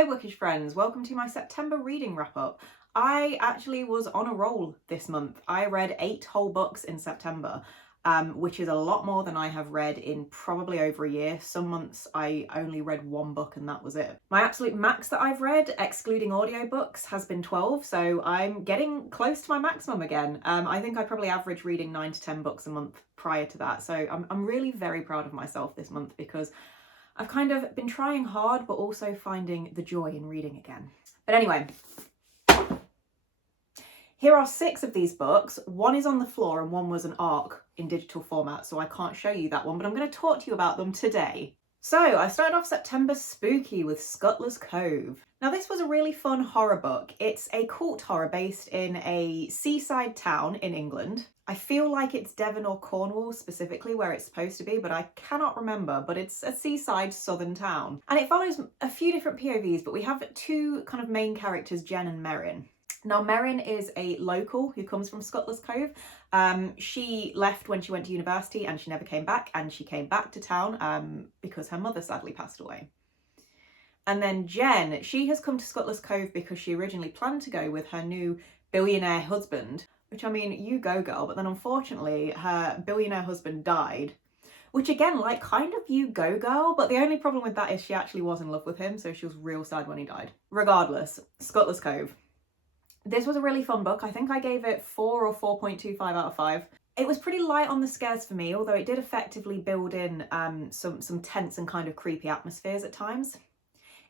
Hello bookish friends, welcome to my September reading wrap up. I actually was on a roll this month. I read 8 whole books in September, which is a lot more than I have read in probably over a year. Some months I only read 1 book and that was it. My absolute max that I've read, excluding audiobooks, has been 12, so I'm getting close to my maximum again. I think I probably average reading 9 to 10 books a month prior to that, so I'm really very proud of myself this month because I've kind of been trying hard, but also finding the joy in reading again. But anyway, here are 6 of these books. 1 is on the floor and 1 was an ARC in digital format, so I can't show you that one, but I'm going to talk to you about them today. So I started off September spooky with Scuttler's Cove. Now this was a really fun horror book. It's a cult horror based in a seaside town in England. I feel like it's Devon or Cornwall specifically where it's supposed to be, but I cannot remember, but it's a seaside southern town. And it follows a few different POVs, but we have 2 kind of main characters, Jen and Merrin. Now Merrin is a local who comes from Scuttler's Cove. She left when she went to university and she never came back, and she came back to town because her mother sadly passed away. And then Jen, she has come to Scuttler's Cove because she originally planned to go with her new billionaire husband, which I mean, you go girl, but then unfortunately her billionaire husband died, which again, like kind of you go girl, but the only problem with that is she actually was in love with him, so she was real sad when he died. Regardless, Scuttler's Cove. This was a really fun book. I think I gave it 4 or 4.25 out of 5. It was pretty light on the scares for me, although it did effectively build in some tense and kind of creepy atmospheres at times.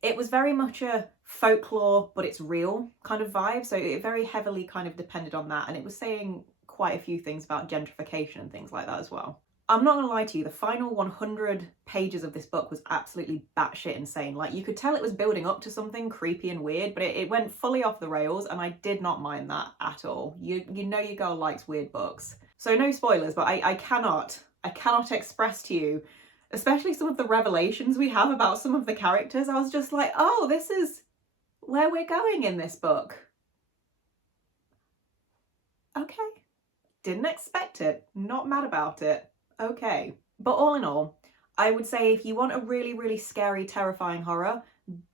It was very much a folklore, but it's real kind of vibe, so it very heavily kind of depended on that, and it was saying quite a few things about gentrification and things like that as well. I'm not gonna lie to you, the final 100 pages of this book was absolutely batshit insane. Like, you could tell it was building up to something creepy and weird, but it went fully off the rails, and I did not mind that at all. You know your girl likes weird books. So no spoilers, but I cannot express to you, especially some of the revelations we have about some of the characters. I was just like, oh, this is where we're going in this book. Okay. Didn't expect it. Not mad about it. Okay. But all in all, I would say if you want a really, really scary, terrifying horror,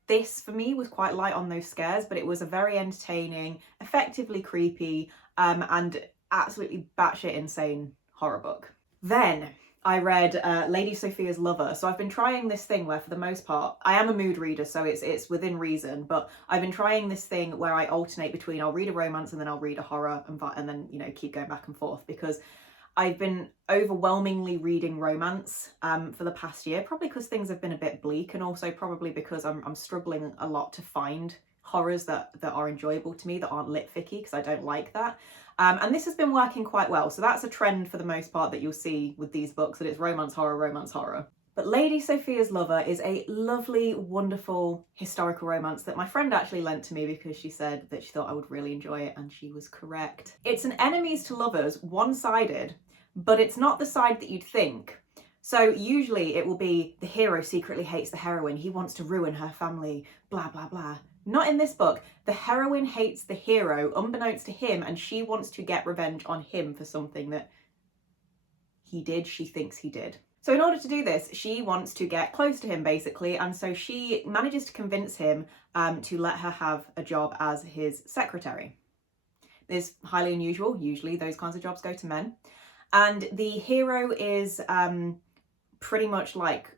this for me was quite light on those scares, but it was a very entertaining, effectively creepy, and absolutely batshit insane horror book. Then I read Lady Sophia's Lover. So I've been trying this thing where for the most part, I am a mood reader, so it's within reason, but I've been trying this thing where I alternate between I'll read a romance and then I'll read a horror and then, you know, keep going back and forth, because I've been overwhelmingly reading romance for the past year, probably because things have been a bit bleak, and also probably because I'm struggling a lot to find horrors that are enjoyable to me, that aren't lit ficky, because I don't like that. And this has been working quite well. So that's a trend for the most part that you'll see with these books, that it's romance horror, romance horror. But Lady Sophia's Lover is a lovely, wonderful historical romance that my friend actually lent to me because she said that she thought I would really enjoy it, and she was correct. It's an enemies to lovers, one-sided, but it's not the side that you'd think. So usually it will be the hero secretly hates the heroine, he wants to ruin her family, blah, blah, blah. Not in this book. The heroine hates the hero, unbeknownst to him, and she wants to get revenge on him for something that he did, she thinks he did. So in order to do this, she wants to get close to him, basically, and so she manages to convince him to let her have a job as his secretary. This is highly unusual. Usually those kinds of jobs go to men. And the hero is pretty much like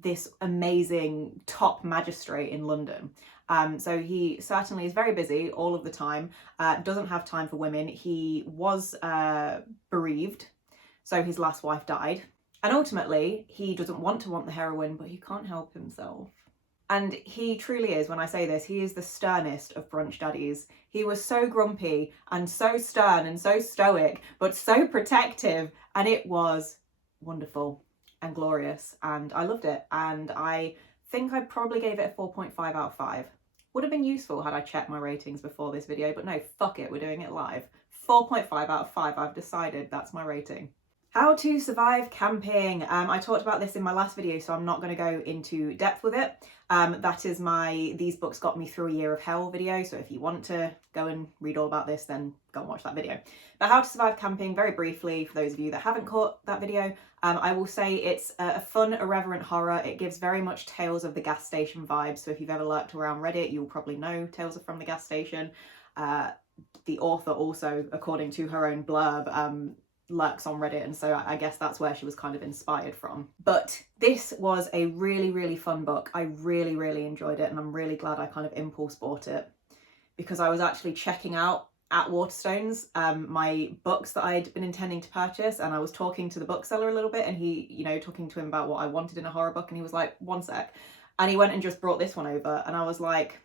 this amazing top magistrate in London. So he certainly is very busy all of the time, doesn't have time for women. He was bereaved, so his last wife died. And ultimately, he doesn't want the heroine, but he can't help himself. And he truly is, when I say this, he is the sternest of brunch daddies. He was so grumpy and so stern and so stoic, but so protective. And it was wonderful and glorious. And I loved it. And I think I probably gave it a 4.5 out of 5. Would have been useful had I checked my ratings before this video, but no, fuck it, we're doing it live. 4.5 out of 5, I've decided that's my rating. How to survive camping. I talked about this in my last video, so I'm not going to go into depth with it. That is my These Books Got Me Through a Year of Hell video, so if you want to go and read all about this, then go and watch that video. But how to survive camping, very briefly, for those of you that haven't caught that video, I will say it's a fun, irreverent horror. It gives very much Tales of the Gas Station vibes, so if you've ever lurked around Reddit, you'll probably know Tales from the Gas Station. The author also, according to her own blurb, lurks on Reddit, and so I guess that's where she was kind of inspired from. But this was a really, really fun book. I really, really enjoyed it, and I'm really glad I kind of impulse bought it, because I was actually checking out at Waterstones my books that I'd been intending to purchase, and I was talking to the bookseller a little bit, and he, you know, talking to him about what I wanted in a horror book, and he was like, one sec, and he went and just brought this one over, and I was like,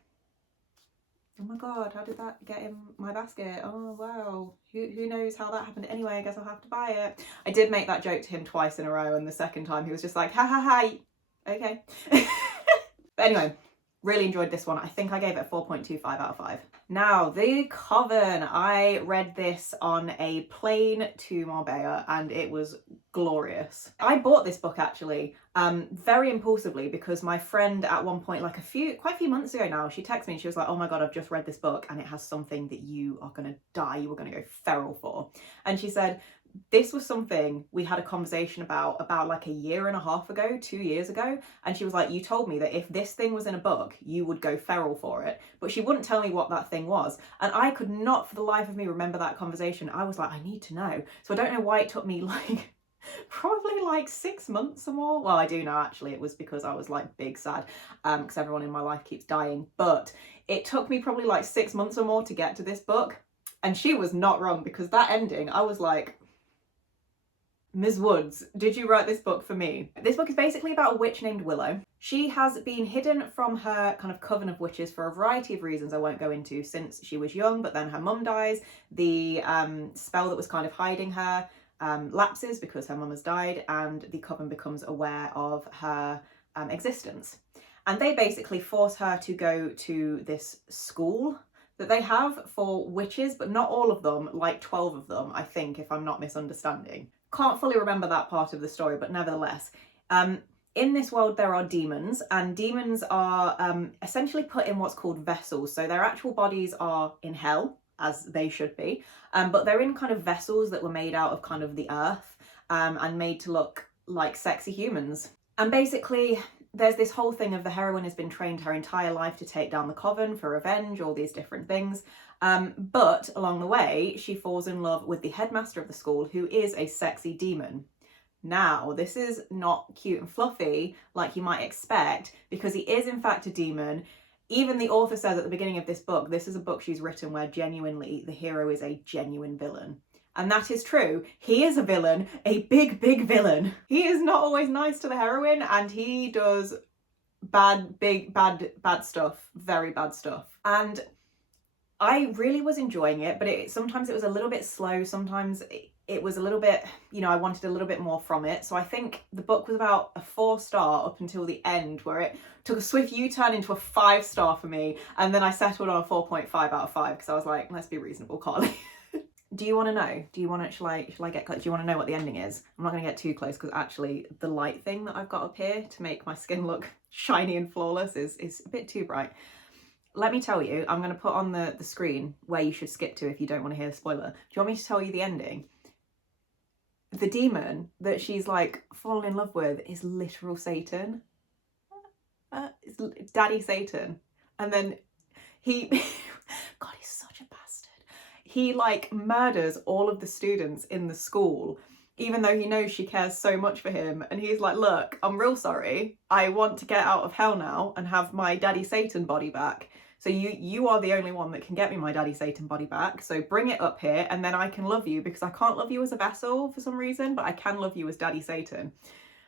oh my god, how did that get in my basket? Oh wow, who knows how that happened? Anyway, I guess I'll have to buy it. I did make that joke to him twice in a row, and the second time he was just like, ha ha ha, okay. But anyway, really enjoyed this one. I think I gave it a 4.25 out of 5. Now, The Coven. I read this on a plane to Marbella, and it was glorious. I bought this book actually very impulsively, because my friend at one point, like quite a few months ago now, she texted me and she was like, oh my god, I've just read this book and it has something that you are gonna die, you are gonna go feral for. And she said, this was something we had a conversation about like a year and a half ago, 2 years ago, and she was like, you told me that if this thing was in a book, you would go feral for it, but she wouldn't tell me what that thing was, and I could not for the life of me remember that conversation. I was like, I need to know. So I don't know why it took me like probably like 6 months or more. Well, I do know actually, it was because I was like big sad because everyone in my life keeps dying, but it took me probably like 6 months or more to get to this book, and she was not wrong, because that ending, I was like, Ms. Woods, did you write this book for me? This book is basically about a witch named Willow. She has been hidden from her kind of coven of witches for a variety of reasons I won't go into, since she was young, but then her mum dies. The spell that was kind of hiding her lapses because her mum has died, and the coven becomes aware of her existence. And they basically force her to go to this school that they have for witches, but not all of them, like 12 of them, I think, if I'm not misunderstanding. Can't fully remember that part of the story, but nevertheless, in this world there are demons, and demons are essentially put in what's called vessels. So their actual bodies are in hell, as they should be, but they're in kind of vessels that were made out of kind of the earth and made to look like sexy humans. And basically there's this whole thing of the heroine has been trained her entire life to take down the coven for revenge, all these different things. But along the way, she falls in love with the headmaster of the school, who is a sexy demon. Now, this is not cute and fluffy like you might expect, because he is in fact a demon. Even the author says at the beginning of this book, this is a book she's written where genuinely the hero is a genuine villain. And that is true. He is a villain, a big, big villain. He is not always nice to the heroine, and he does bad stuff, very bad stuff. And I really was enjoying it, but sometimes it was a little bit slow. Sometimes it was a little bit, you know, I wanted a little bit more from it. So I think the book was about a 4-star up until the end, where it took a swift U-turn into a 5-star for me. And then I settled on a 4.5 out of 5, because I was like, let's be reasonable, Carly. Do you want to know? Do you want to, shall I get close? Do you want to know what the ending is? I'm not going to get too close, because actually the light thing that I've got up here to make my skin look shiny and flawless is a bit too bright. Let me tell you, I'm going to put on the screen where you should skip to if you don't want to hear the spoiler. Do you want me to tell you the ending? The demon that she's like fallen in love with is literal Satan. It's Daddy Satan. And then he, God, he's such a bastard. He like murders all of the students in the school, even though he knows she cares so much for him. And he's like, look, I'm real sorry. I want to get out of hell now and have my Daddy Satan body back. So you are the only one that can get me my Daddy Satan body back. So bring it up here, and then I can love you, because I can't love you as a vessel for some reason, but I can love you as Daddy Satan.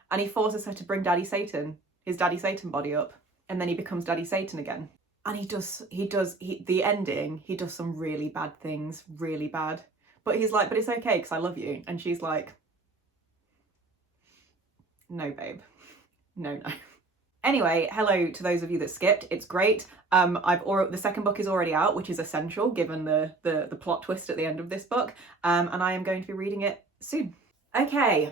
And he forces her to bring Daddy Satan, his Daddy Satan body up, and then he becomes Daddy Satan again. And the ending, he does some really bad things, really bad. But he's like, but it's okay, because I love you. And she's like, no, babe. No. Anyway, hello to those of you that skipped. It's great. The second book is already out, which is essential given the plot twist at the end of this book. And I am going to be reading it soon. Okay,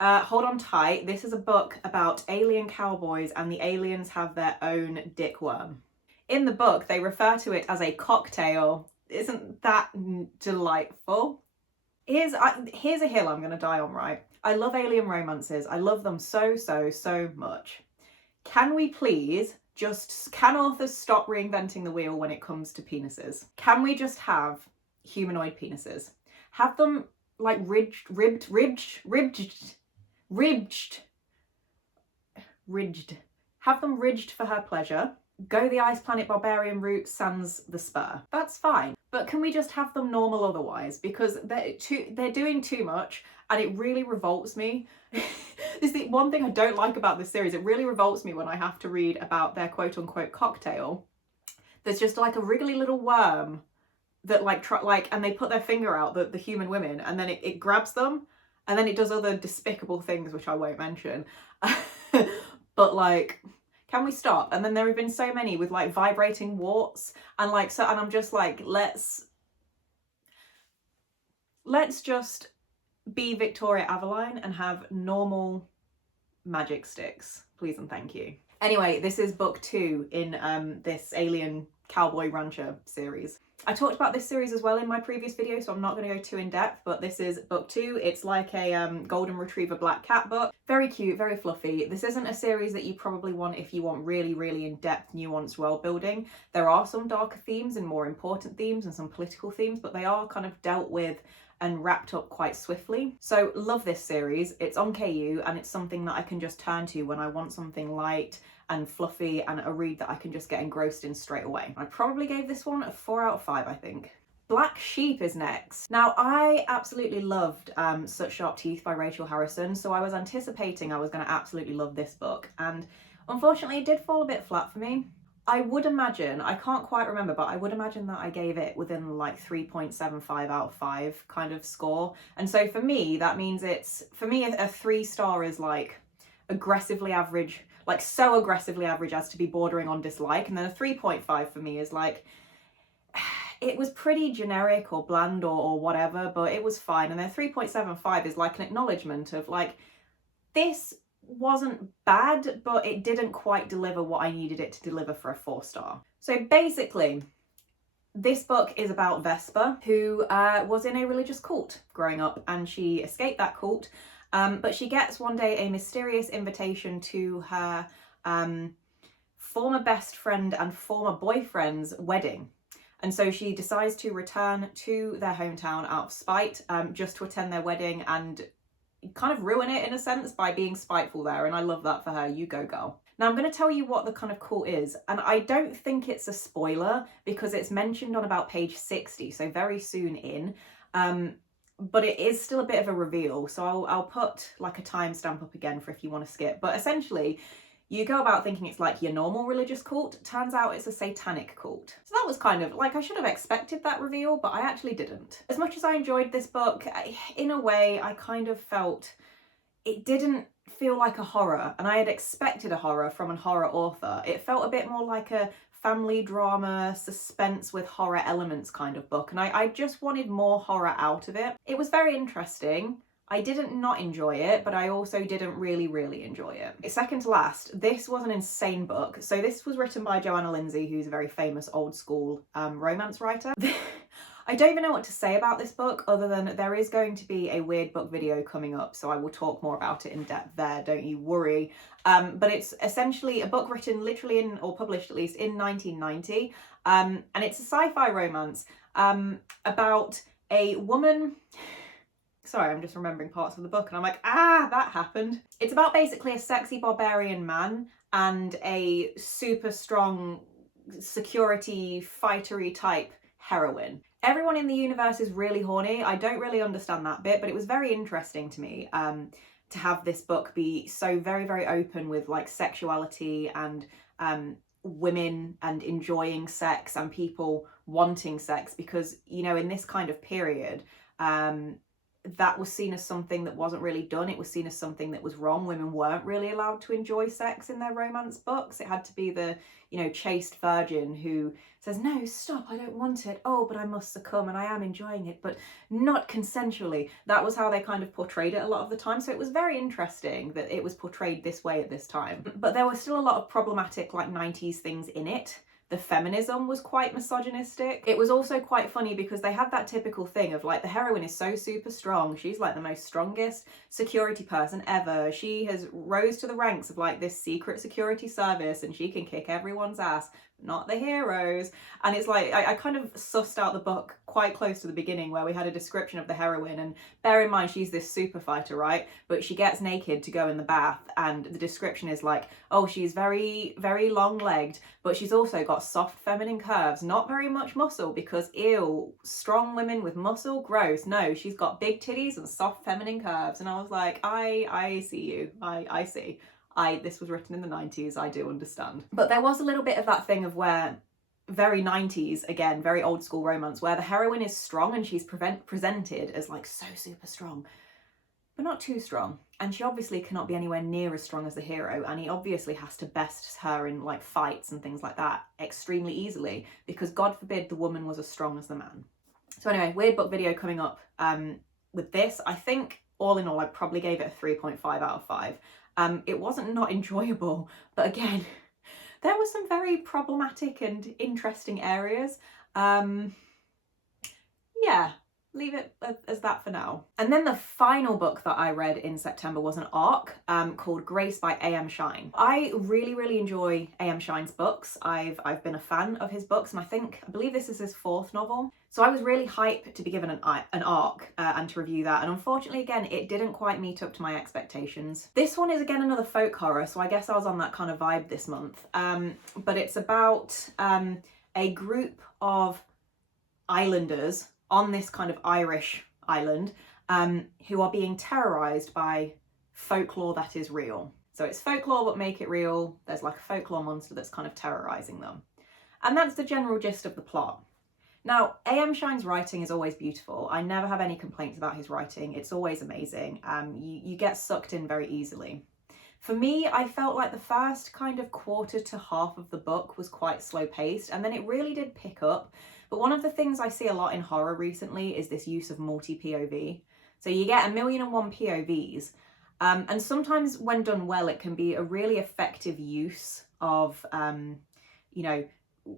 hold on tight. This is a book about alien cowboys, and the aliens have their own dickworm. In the book, they refer to it as a cocktail. Isn't that delightful? Here's a hill I'm going to die on, right? I love alien romances. I love them so, so, so much. Can we please can authors stop reinventing the wheel when it comes to penises? Can we just have humanoid penises? Have them like ridged. Have them ridged for her pleasure. Go the Ice Planet Barbarian route sans the spur. That's fine. But can we just have them normal otherwise? Because they're doing too much, and it really revolts me. This is the one thing I don't like about this series. It really revolts me when I have to read about their quote unquote cocktail. There's just like a wriggly little worm that and they put their finger out, the human women, and then it grabs them, and then it does other despicable things which I won't mention. But like, can we stop? And then there have been so many with like vibrating warts and and I'm just like, let's just be Victoria Aveline and have normal magic sticks, please and thank you. Anyway, this is book 2 in this Alien Cowboy Rancher series. I talked about this series as well in my previous video, so I'm not going to go too in depth, but this is book 2. It's like a golden retriever black cat book. Very cute, very fluffy. This isn't a series that you probably want if you want really, really in-depth, nuanced world building. There are some darker themes and more important themes and some political themes, but they are kind of dealt with and wrapped up quite swiftly. So love this series. It's on KU, and it's something that I can just turn to when I want something light and fluffy and a read that I can just get engrossed in straight away. I probably gave this one a 4 out of 5, I think. Black Sheep is next. Now, I absolutely loved Such Sharp Teeth by Rachel Harrison, so I was anticipating I was going to absolutely love this book, and unfortunately it did fall a bit flat for me. I would imagine, I can't quite remember, but I would imagine that I gave it within like 3.75 out of 5 kind of score. And so for me, that means for me, a 3-star is like aggressively average, like so aggressively average as to be bordering on dislike. And then a 3.5 for me is like, it was pretty generic or bland or whatever, but it was fine. And then 3.75 is like an acknowledgement of like, this wasn't bad, but it didn't quite deliver what I needed it to deliver for a 4-star. So basically, this book is about Vesper, who was in a religious cult growing up, and she escaped that cult, but she gets one day a mysterious invitation to her former best friend and former boyfriend's wedding. And so she decides to return to their hometown out of spite, just to attend their wedding and kind of ruin it in a sense by being spiteful there, and I love that for her. You go, girl. Now I'm going to tell you what the kind of cult is, and I don't think it's a spoiler because it's mentioned on about page 60, so very soon in, but it is still a bit of a reveal, so I'll put like a timestamp up again for if you want to skip. But essentially, you go about thinking it's like your normal religious cult. Turns out it's a satanic cult. So that was kind of like, I should have expected that reveal, but I actually didn't. As much as I enjoyed this book, in a way, I kind of felt it didn't feel like a horror, and I had expected a horror from a horror author. It felt a bit more like a family drama, suspense with horror elements kind of book, and I just wanted more horror out of it. It was very interesting. I didn't not enjoy it, but I also didn't really, really enjoy it. Second to last, this was an insane book. So this was written by Joanna Lindsey, who's a very famous old school romance writer. I don't even know what to say about this book other than there is going to be a weird book video coming up, so I will talk more about it in depth there, don't you worry. But it's essentially a book written literally in, or published at least, in 1990, and it's a sci-fi romance about a woman... Sorry, I'm just remembering parts of the book and I'm like, that happened. It's about basically a sexy barbarian man and a super strong security fightery type heroine. Everyone in the universe is really horny. I don't really understand that bit, but it was very interesting to me to have this book be so very, very open with like sexuality and women and enjoying sex and people wanting sex, because, you know, in this kind of period, that was seen as something that wasn't really done. It was seen as something that was wrong. Women weren't really allowed to enjoy sex in their romance books. It had to be the, you know, chaste virgin who says, no, stop, I don't want it. Oh, but I must succumb and I am enjoying it, but not consensually. That was how they kind of portrayed it a lot of the time. So it was very interesting that it was portrayed this way at this time. But there were still a lot of problematic like 90s things in it. The feminism was quite misogynistic. It was also quite funny because they had that typical thing of like, the heroine is so super strong. She's like the most strongest security person ever. She has rose to the ranks of like this secret security service and she can kick everyone's ass, not the heroes. And it's like, I kind of sussed out the book quite close to the beginning where we had a description of the heroine, and bear in mind she's this super fighter, right? But she gets naked to go in the bath and the description is like, oh, she's very, very long-legged, but she's also got soft feminine curves, not very much muscle because ew, strong women with muscle, gross. No, she's got big titties and soft feminine curves. And I was like, I see you, I see. This was written in the 90s, I do understand. But there was a little bit of that thing of where, very 90s, again, very old school romance, where the heroine is strong and she's presented as like so super strong, but not too strong. And she obviously cannot be anywhere near as strong as the hero, and he obviously has to best her in like fights and things like that extremely easily, because God forbid the woman was as strong as the man. So anyway, weird book video coming up with this. I think all in all, I probably gave it a 3.5 out of 5. It wasn't not enjoyable, but again, there were some very problematic and interesting areas. Yeah, leave it as that for now. And then the final book that I read in September was an ARC called Grace by A.M. Shine. I really, really enjoy A.M. Shine's books. I've been a fan of his books, and I believe this is his 4th novel. So I was really hyped to be given an ARC and to review that. And unfortunately, again, it didn't quite meet up to my expectations. This one is again another folk horror, so I guess I was on that kind of vibe this month. But it's about a group of islanders on this kind of Irish island who are being terrorized by folklore that is real. So it's folklore, but make it real. There's like a folklore monster that's kind of terrorizing them. And that's the general gist of the plot. Now, A.M. Shine's writing is always beautiful. I never have any complaints about his writing. It's always amazing. You get sucked in very easily. For me, I felt like the first kind of quarter to half of the book was quite slow paced, and then it really did pick up. But one of the things I see a lot in horror recently is this use of multi-POV. So you get 1,000,001 POVs, and sometimes when done well, it can be a really effective use of, you know,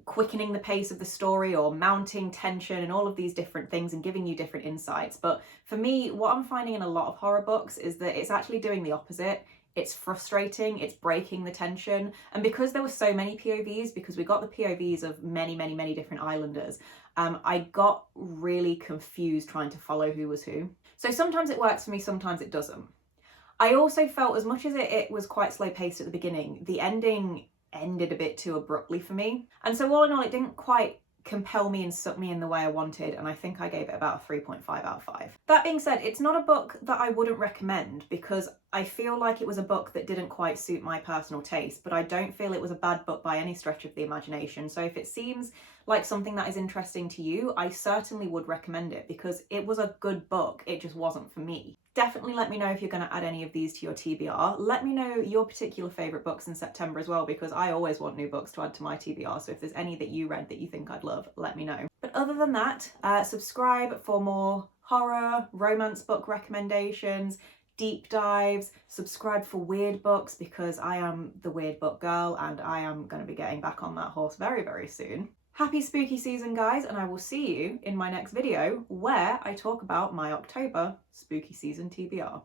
quickening the pace of the story or mounting tension and all of these different things and giving you different insights. But for me, what I'm finding in a lot of horror books is that it's actually doing the opposite. It's frustrating, it's breaking the tension. And because there were so many POVs, because we got the POVs of many, many, many different islanders, I got really confused trying to follow who was who. So sometimes it works for me, sometimes it doesn't. I also felt, as much as it was quite slow paced at the beginning, the ending ended a bit too abruptly for me. And so all in all, it didn't quite compel me and suck me in the way I wanted, and I think I gave it about a 3.5 out of 5. That being said, it's not a book that I wouldn't recommend because I feel like it was a book that didn't quite suit my personal taste, but I don't feel it was a bad book by any stretch of the imagination. So if it seems like something that is interesting to you, I certainly would recommend it because it was a good book, it just wasn't for me. Definitely let me know if you're going to add any of these to your TBR. Let me know your particular favourite books in September as well, because I always want new books to add to my TBR. So if there's any that you read that you think I'd love, let me know. But other than that, subscribe for more horror, romance book recommendations, deep dives, subscribe for weird books because I am the weird book girl and I am going to be getting back on that horse very, very soon. Happy spooky season, guys, and I will see you in my next video where I talk about my October spooky season TBR.